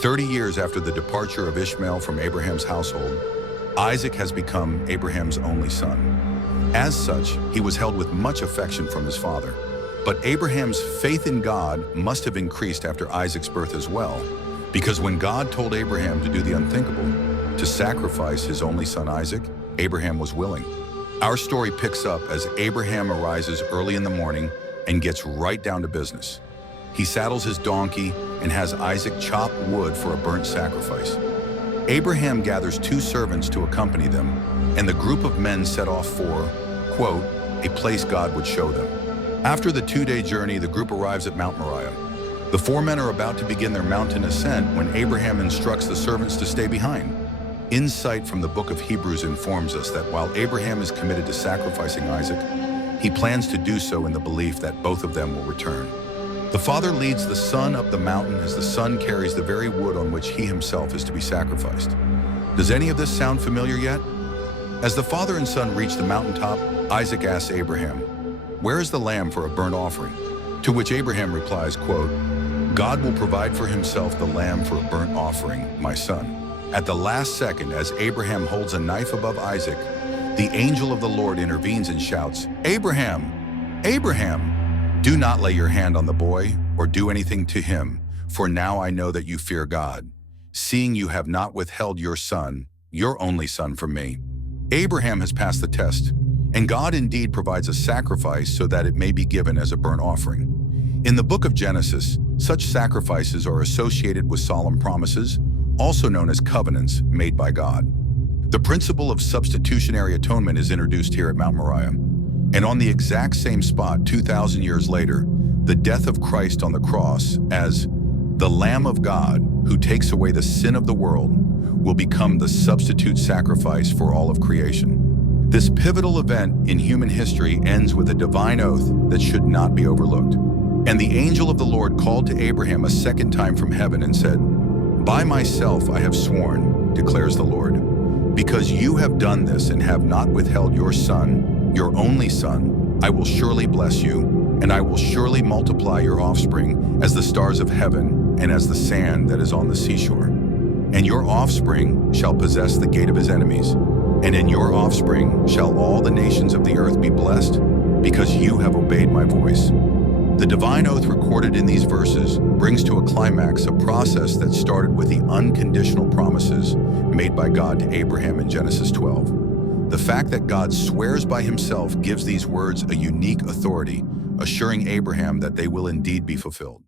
30 years after the departure of Ishmael from Abraham's household, Isaac has become Abraham's only son. As such, he was held with much affection from his father. But Abraham's faith in God must have increased after Isaac's birth as well, because when God told Abraham to do the unthinkable, to sacrifice his only son Isaac, Abraham was willing. Our story picks up as Abraham arises early in the morning and gets right down to business. He saddles his donkey and has Isaac chop wood for a burnt sacrifice. Abraham gathers 2 servants to accompany them, and the group of men set off for, quote, a place God would show them. After the 2-day journey, the group arrives at Mount Moriah. The 4 men are about to begin their mountain ascent when Abraham instructs the servants to stay behind. Insight from the book of Hebrews informs us that while Abraham is committed to sacrificing Isaac, he plans to do so in the belief that both of them will return. The father leads the son up the mountain as the son carries the very wood on which he himself is to be sacrificed. Does any of this sound familiar yet? As the father and son reach the mountaintop, Isaac asks Abraham, "Where is the lamb for a burnt offering?" To which Abraham replies, quote, "God will provide for himself the lamb for a burnt offering, my son." At the last second, as Abraham holds a knife above Isaac, the angel of the Lord intervenes and shouts, "Abraham! Abraham! Do not lay your hand on the boy or do anything to him, for now I know that you fear God, seeing you have not withheld your son, your only son, from me." Abraham has passed the test, and God indeed provides a sacrifice so that it may be given as a burnt offering. In the book of Genesis, such sacrifices are associated with solemn promises, also known as covenants made by God. The principle of substitutionary atonement is introduced here at Mount Moriah. And on the exact same spot 2,000 years later, the death of Christ on the cross as the Lamb of God who takes away the sin of the world will become the substitute sacrifice for all of creation. This pivotal event in human history ends with a divine oath that should not be overlooked. And the angel of the Lord called to Abraham a second time from heaven and said, "By myself I have sworn, declares the Lord, because you have done this and have not withheld your son, your only son, I will surely bless you, and I will surely multiply your offspring as the stars of heaven and as the sand that is on the seashore. And your offspring shall possess the gate of his enemies, and in your offspring shall all the nations of the earth be blessed, because you have obeyed my voice." The divine oath recorded in these verses brings to a climax a process that started with the unconditional promises made by God to Abraham in Genesis 12. The fact that God swears by himself gives these words a unique authority, assuring Abraham that they will indeed be fulfilled.